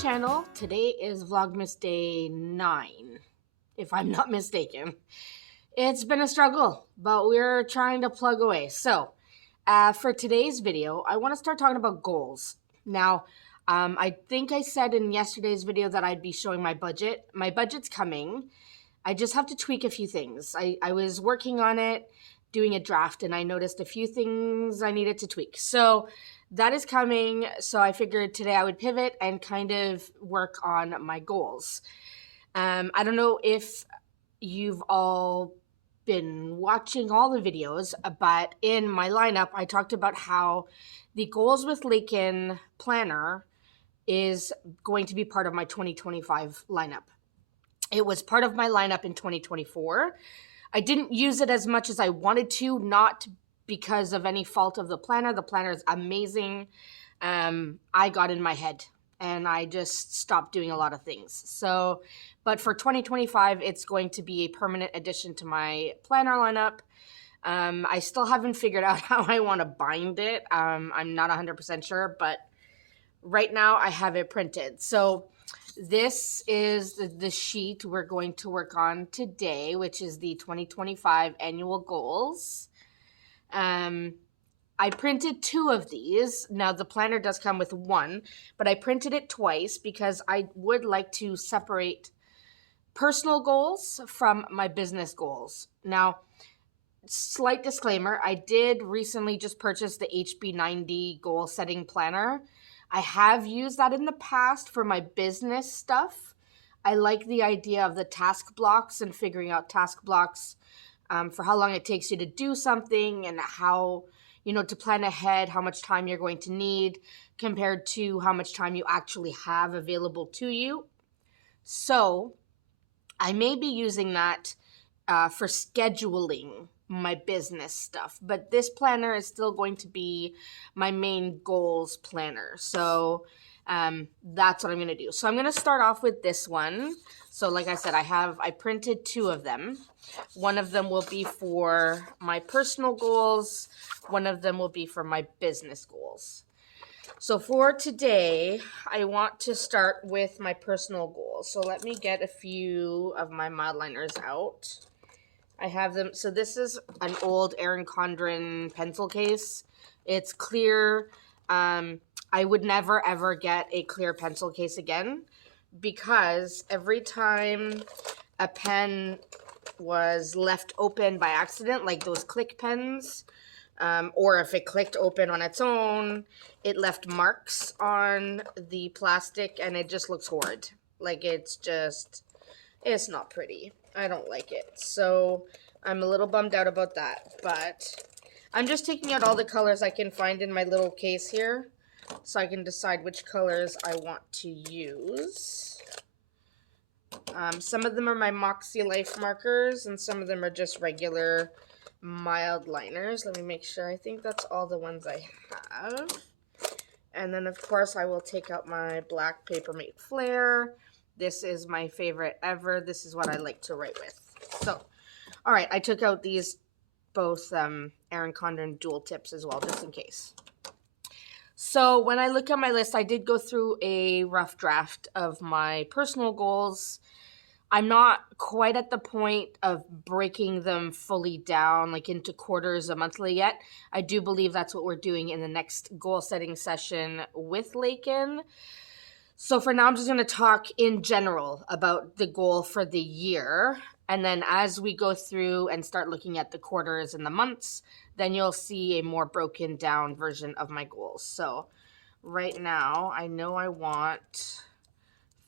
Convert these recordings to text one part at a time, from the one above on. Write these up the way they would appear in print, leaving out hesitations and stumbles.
channel. Today is Vlogmas Day 9, if I'm not mistaken. It's been a struggle, but we're trying to plug away. So, for today's video, I want to start talking about goals. Now, I think I said in yesterday's video that I'd be showing my budget. My budget's coming. I just have to tweak a few things. I was working on it, doing a draft, and I noticed a few things I needed to tweak. So that is coming. So I figured today I would pivot and kind of work on my goals. I don't know if you've all been watching all the videos, but in my lineup, I talked about how the Goals with Lakin planner is going to be part of my 2025 lineup. It was part of my lineup in 2024. I didn't use it as much as I wanted to, not because of any fault of the planner. The planner is amazing. I got in my head and I just stopped doing a lot of things. So, but for 2025, it's going to be a permanent addition to my planner lineup. I still haven't figured out how I want to bind it. I'm not 100% sure, but right now I have it printed. So this is the sheet we're going to work on today, which is the 2025 annual goals. I printed 2 of these. Now the planner does come with 1, but I printed it twice because I would like to separate personal goals from my business goals. Now, slight disclaimer, I did recently just purchase the HB90 goal setting planner. I have used that in the past for my business stuff. I like the idea of the task blocks and figuring out task blocks for how long it takes you to do something and how, to plan ahead how much time you're going to need compared to how much time you actually have available to you. So I may be using that for scheduling my business stuff, but this planner is still going to be my main goals planner. So that's what I'm going to do. So I'm going to start off with this one. So like I said, I printed 2 of them. One of them will be for my personal goals. One of them will be for my business goals. So for today, I want to start with my personal goals. So let me get a few of my Mildliners out. I have them. So this is an old Erin Condren pencil case. It's clear. I would never ever get a clear pencil case again because every time a pen was left open by accident, like those click pens, or if it clicked open on its own, it left marks on the plastic and it just looks horrid. Like it's not pretty. I don't like it. So I'm a little bummed out about that, but I'm just taking out all the colors I can find in my little case here so I can decide which colors I want to use. Some of them are my Moxie Life markers and some of them are just regular mild liners. Let me make sure. I think that's all the ones I have. And then of course I will take out my black Papermate Flare. This is my favorite ever. This is what I like to write with. So, all right, I took out these both Erin Condren dual tips as well, just in case. So when I look at my list, I did go through a rough draft of my personal goals. I'm not quite at the point of breaking them fully down, like into quarters or monthly yet. I do believe that's what we're doing in the next goal setting session with Lakin. So for now, I'm just going to talk in general about the goal for the year. And then as we go through and start looking at the quarters and the months, then you'll see a more broken down version of my goals. So right now, I know I want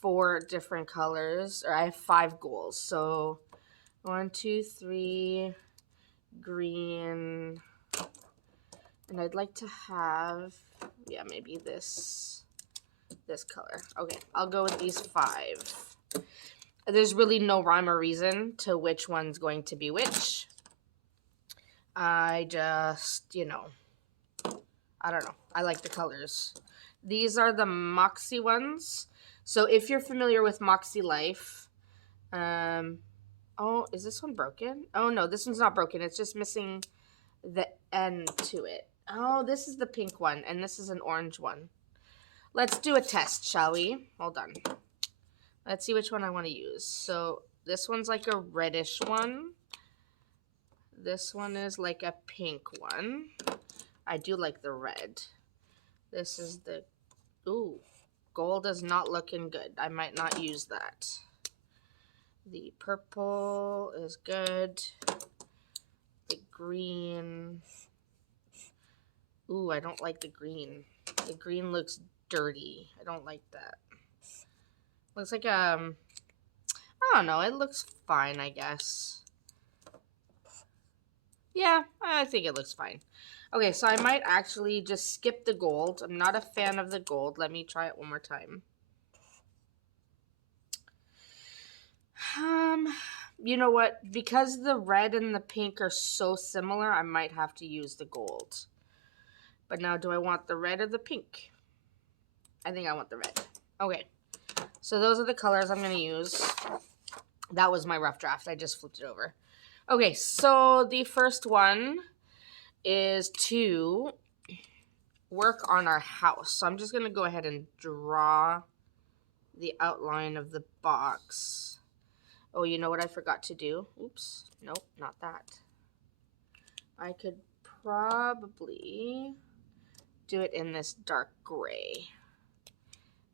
4 different colors, or I have 5 goals. So 1, 2, 3, green. And I'd like to have, maybe this color. Okay, I'll go with these 5. There's really no rhyme or reason to which one's going to be which. I just, I don't know. I like the colors. These are the Moxie ones. So if you're familiar with Moxie Life, oh, is this one broken? Oh no, this one's not broken. It's just missing the end to it. Oh, this is the pink one, and this is an orange one. let's do a test, shall we? Hold on. Let's see which one I want to use. So this one's like a reddish one. This one is like a pink one. I do like the red. This is the, ooh, gold is not looking good. I might not use that. The purple is good. The green. Ooh, I don't like the green. The green looks dirty. I don't like that. Looks like, I don't know. It looks fine, I guess. Yeah, I think it looks fine. Okay, so I might actually just skip the gold. I'm not a fan of the gold. Let me try it one more time. You know what? Because the red and the pink are so similar, I might have to use the gold. But now, do I want the red or the pink? I think I want the red. Okay, so those are the colors I'm going to use. That was my rough draft. I just flipped it over. Okay, so the first one is to work on our house. So I'm just going to go ahead and draw the outline of the box. Oh, you know what I forgot to do? Oops. Nope, not that. I could probably do it in this dark gray.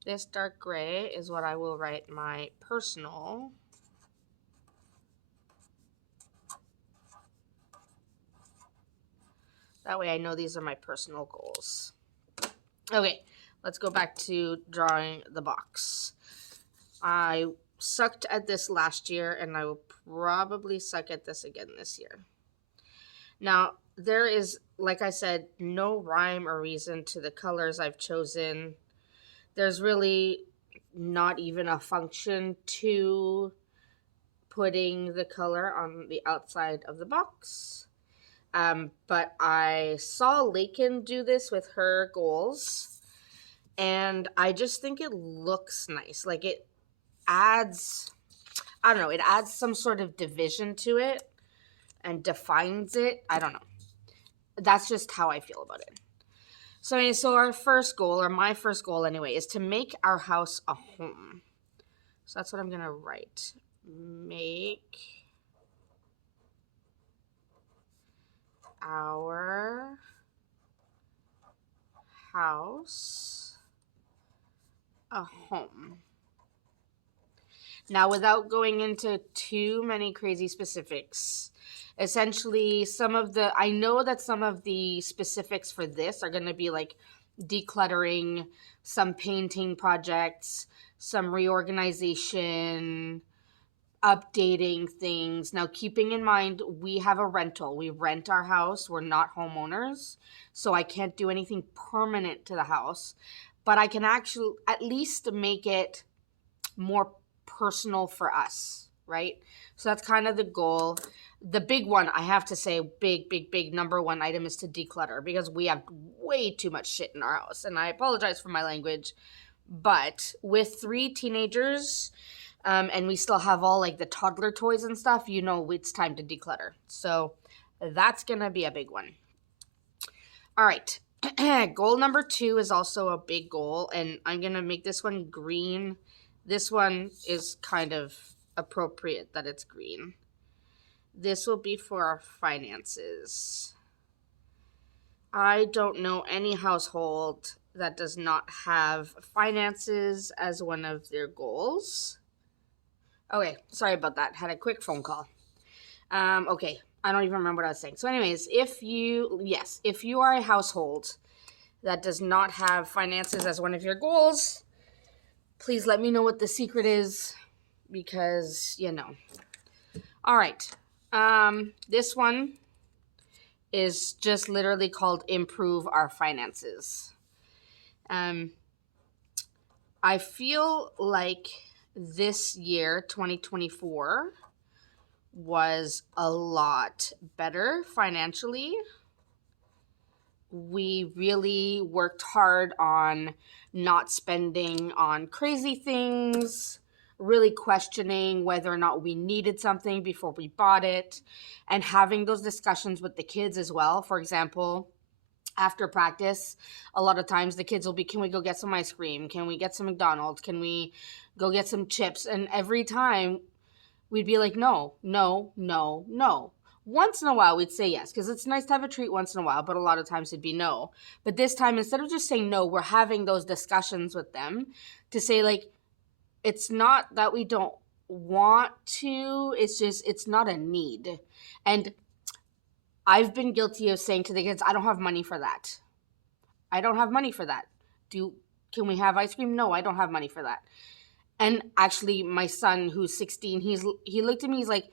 This dark gray is what I will write my personal. That way I know these are my personal goals. Okay, let's go back to drawing the box. I sucked at this last year, and I will probably suck at this again this year. Now, there is, like I said, no rhyme or reason to the colors I've chosen. There's really not even a function to putting the color on the outside of the box. But I saw Lakin do this with her goals, and I just think it looks nice. Like, it adds, I don't know, it adds some sort of division to it and defines it. I don't know. That's just how I feel about it. So our first goal, or my first goal anyway, is to make our house a home. So that's what I'm going to write. Make our house a home. Now, without going into too many crazy specifics, essentially I know that some of the specifics for this are going to be like decluttering, some painting projects, some reorganization, updating things. Now, keeping in mind, we have a rental. We rent our house. We're not homeowners. So I can't do anything permanent to the house. But I can actually at least make it more personal for us, right? So that's kind of the goal. The big one, I have to say, big number one item is to declutter, because we have way too much shit in our house. And I apologize for my language. But with 3 teenagers, and we still have all like the toddler toys and stuff, you know, it's time to declutter. So that's going to be a big one. All right. Goal number 2 is also a big goal, and I'm going to make this one green. This one is kind of appropriate that it's green. This will be for our finances. I don't know any household that does not have finances as one of their goals. Okay, sorry about that. Had a quick phone call. Okay, I don't even remember what I was saying. So anyways, if you are a household that does not have finances as one of your goals, please let me know what the secret is, because, you know. All right. This one is just literally called improve our finances. I feel like this year, 2024, was a lot better financially. We really worked hard on not spending on crazy things, really questioning whether or not we needed something before we bought it, and having those discussions with the kids as well. For example, after practice, a lot of times the kids will be, can we go get some ice cream? Can we get some McDonald's? Can we go get some chips? And every time we'd be like, no, no, no, no. Once in a while, we'd say yes, because it's nice to have a treat once in a while, but a lot of times it'd be no. But this time, instead of just saying no, we're having those discussions with them to say, like, it's not that we don't want to, it's just, it's not a need. And I've been guilty of saying to the kids, I don't have money for that. I don't have money for that. Can we have ice cream? No, I don't have money for that. And actually, my son, who's 16, he looked at me, he's like,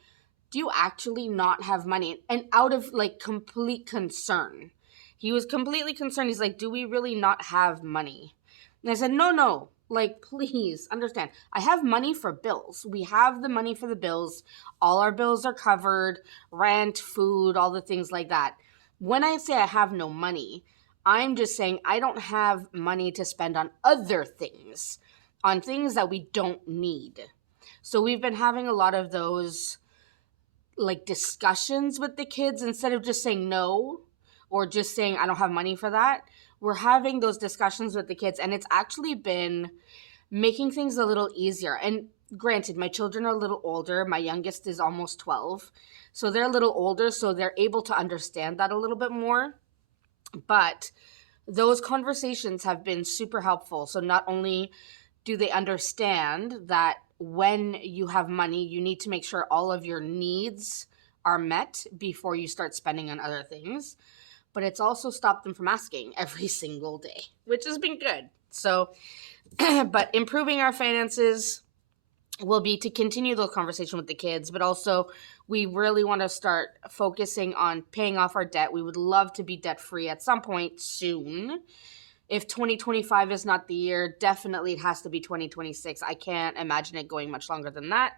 do you actually not have money? And out of like complete concern, he was completely concerned. He's like, do we really not have money? And I said, no, like, please understand. I have money for bills. We have the money for the bills. All our bills are covered, rent, food, all the things like that. When I say I have no money, I'm just saying I don't have money to spend on other things, on things that we don't need. So we've been having a lot of those like discussions with the kids. Instead of just saying no or just saying I don't have money for that, we're having those discussions with the kids, and it's actually been making things a little easier. And granted, my children are a little older. My youngest is almost 12, so they're a little older, so they're able to understand that a little bit more. But those conversations have been super helpful. So not only do they understand that when you have money, you need to make sure all of your needs are met before you start spending on other things, but it's also stopped them from asking every single day, which has been good. So, but improving our finances will be to continue the conversation with the kids, but also we really want to start focusing on paying off our debt. We would love to be debt free at some point soon. If 2025 is not the year, definitely it has to be 2026. I can't imagine it going much longer than that.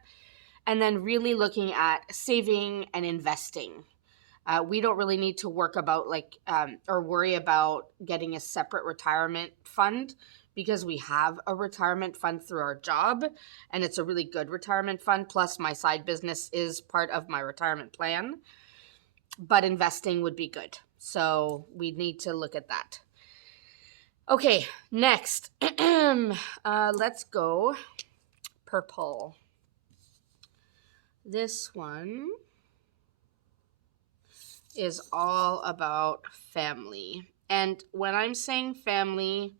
And then really looking at saving and investing. We don't really need to work about or worry about getting a separate retirement fund, because we have a retirement fund through our job, and it's a really good retirement fund. Plus my side business is part of my retirement plan, but investing would be good. So we need to look at that. Okay, next, let's go purple. This one is all about family. And when I'm saying family,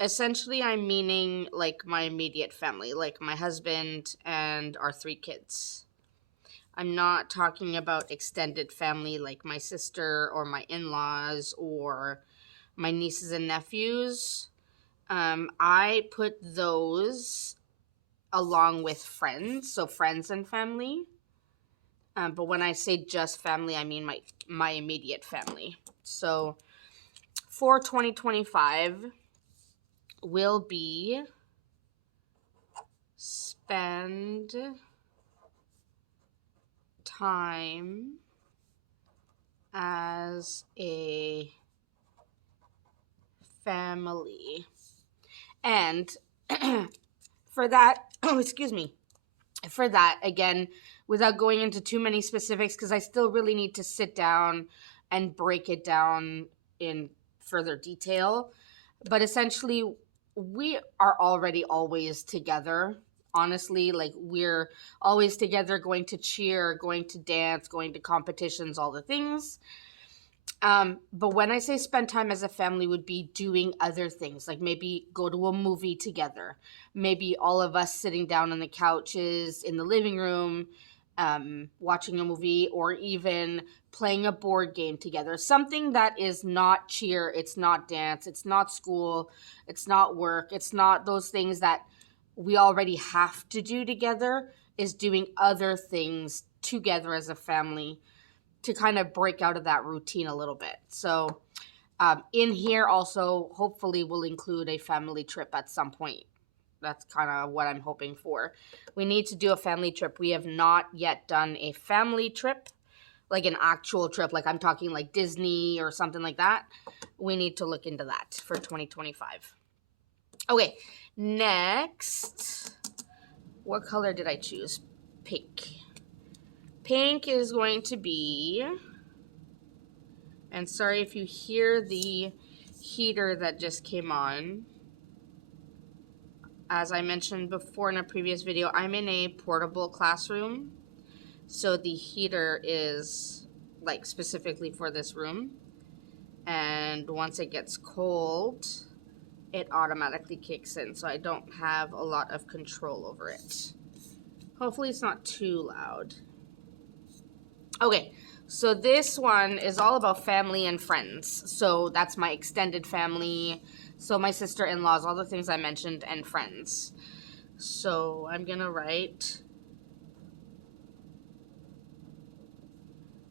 essentially I'm meaning like my immediate family, like my husband and our 3 kids. I'm not talking about extended family like my sister or my in-laws or my nieces and nephews. I put those along with friends, so friends and family. But when I say just family, I mean my immediate family. So for 2025 will be spend time as a family. And for that, for that, again, without going into too many specifics, because I still really need to sit down and break it down in further detail. But essentially, we are already always together. Honestly, like, we're always together, going to cheer, going to dance, going to competitions, all the things. But when I say spend time as a family, would be doing other things, like maybe go to a movie together, maybe all of us sitting down on the couches in the living room, watching a movie, or even playing a board game together. Something that is not cheer, it's not dance, it's not school, it's not work, it's not those things that we already have to do together, is doing other things together as a family to kind of break out of that routine a little bit. So in here also, hopefully we'll include a family trip at some point. That's kind of what I'm hoping for. We need to do a family trip. We have not yet done a family trip, like an actual trip, like I'm talking like Disney or something like that. We need to look into that for 2025. Okay, next, what color did I choose? Pink. Pink is going to be And sorry if you hear the heater that just came on. As I mentioned before in a previous video, I'm in a portable classroom. So the heater is like specifically for this room. And once it gets cold, it automatically kicks in. So I don't have a lot of control over it. Hopefully it's not too loud. Okay, so this one is all about family and friends. So that's my extended family. So my sister-in-laws, all the things I mentioned, and friends. So I'm gonna write,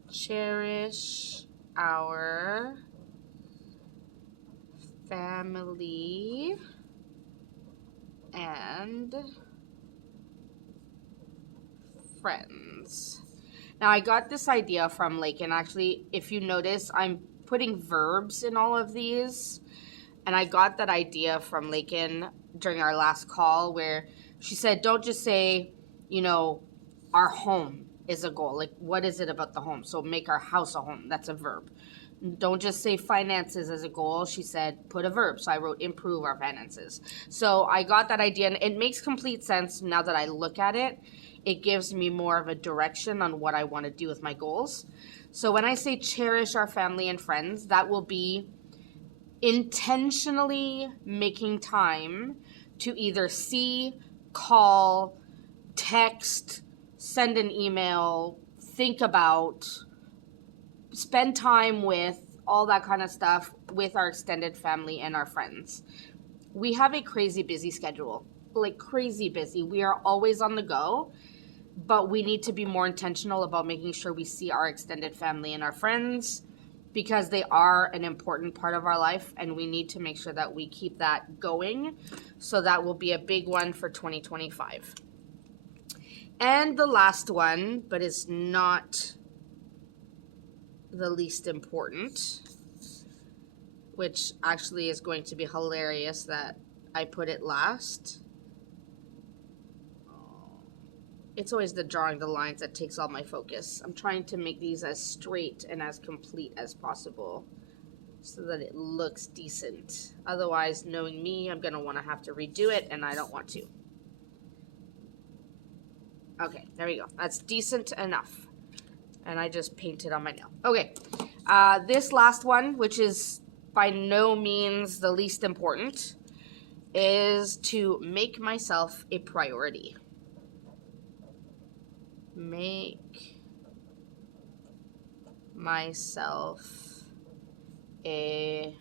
cherish our family and friends. Now, I got this idea from Lakin. Actually, if you notice, I'm putting verbs in all of these. And I got that idea from Lakin during our last call where she said, don't just say, you know, our home is a goal. Like, what is it about the home? So make our house a home. That's a verb. Don't just say finances as a goal. She said, put a verb. So I wrote improve our finances. So I got that idea, and it makes complete sense now that I look at it. It gives me more of a direction on what I want to do with my goals. So when I say cherish our family and friends, that will be intentionally making time to either see, call, text, send an email, think about, spend time with, all that kind of stuff with our extended family and our friends. We have a crazy busy schedule, like crazy busy. We are always on the go, but we need to be more intentional about making sure we see our extended family and our friends because they are an important part of our life, and we need to make sure that we keep that going. So that will be a big one for 2025. And the last one, but it's not the least important, which actually is going to be hilarious that I put it last. It's always the drawing the lines that takes all my focus. I'm trying to make these as straight and as complete as possible so that it looks decent. Otherwise, knowing me, I'm going to want to have to redo it, and I don't want to. Okay, there we go. That's decent enough. And I just painted on my nail. Okay, this last one, which is by no means the least important, is to make myself a priority. Make myself a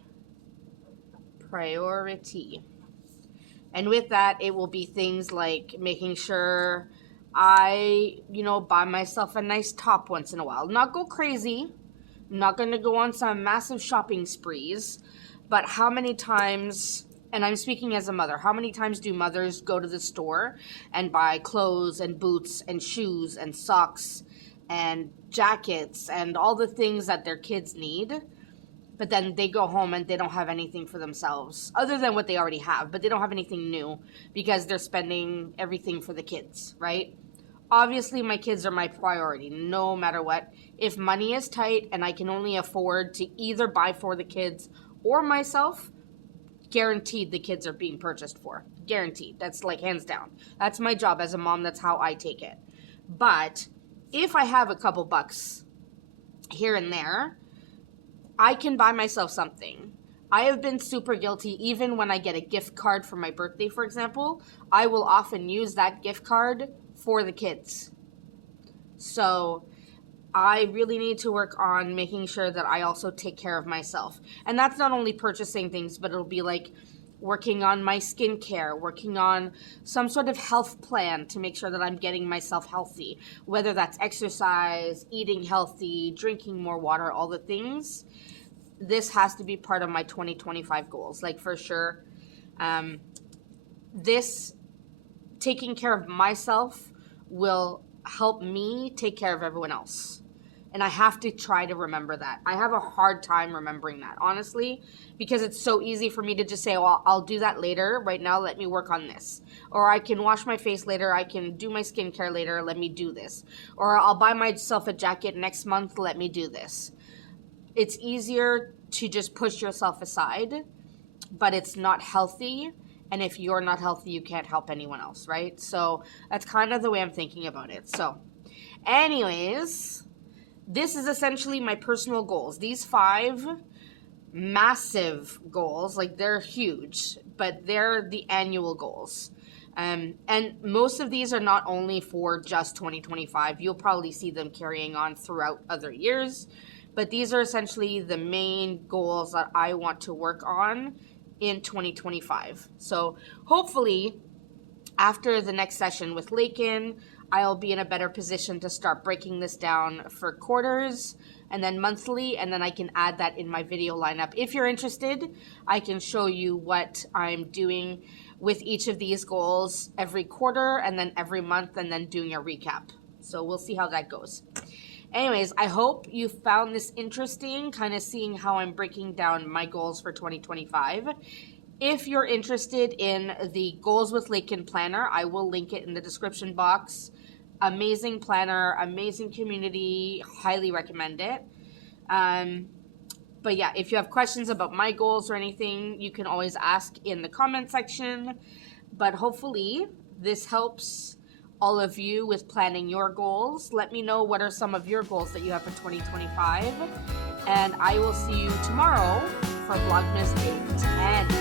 priority. And with that, it will be things like making sure I, buy myself a nice top once in a while. Not go crazy. I'm not going to go on some massive shopping sprees. But how many times, and I'm speaking as a mother, how many times do mothers go to the store and buy clothes and boots and shoes and socks and jackets and all the things that their kids need? But then they go home and they don't have anything for themselves other than what they already have, but they don't have anything new because they're spending everything for the kids, right? Obviously, my kids are my priority no matter what. If money is tight and I can only afford to either buy for the kids or myself, guaranteed the kids are being purchased for. Guaranteed. That's like hands down. That's my job as a mom. That's how I take it. But if I have a couple bucks here and there, I can buy myself something. I have been super guilty even when I get a gift card for my birthday, for example. I will often use that gift card for the kids. So I really need to work on making sure that I also take care of myself. And that's not only purchasing things, but it'll be like working on my skincare, working on some sort of health plan to make sure that I'm getting myself healthy, whether that's exercise, eating healthy, drinking more water, all the things. This has to be part of my 2025 goals, like for sure. This taking care of myself will help me take care of everyone else. And I have to try to remember that. I have a hard time remembering that, honestly, because it's so easy for me to just say, well, I'll do that later. Right now, let me work on this. Or I can wash my face later. I can do my skincare later. Let me do this. Or I'll buy myself a jacket next month. Let me do this. it's easier to just push yourself aside, but it's not healthy. And if you're not healthy, you can't help anyone else, right? So that's kind of the way I'm thinking about it. So anyways, this is essentially my personal goals. These 5 massive goals, like they're huge, but they're the annual goals. And most of these are not only for just 2025. You'll probably see them carrying on throughout other years, but these are essentially the main goals that I want to work on in 2025. So hopefully after the next session with Lakin, I'll be in a better position to start breaking this down for quarters and then monthly, and then I can add that in my video lineup. If you're interested, I can show you what I'm doing with each of these goals every quarter and then every month, and then doing a recap. So we'll see how that goes. Anyways, I hope you found this interesting, kind of seeing how I'm breaking down my goals for 2025. If you're interested in the Goals with Lakin planner, I will link it in the description box. Amazing planner, amazing community, highly recommend it. But yeah, if you have questions about my goals or anything, you can always ask in the comment section. But hopefully this helps all of you with planning your goals. Let me know what are some of your goals that you have for 2025. And I will see you tomorrow for Vlogmas Day 10.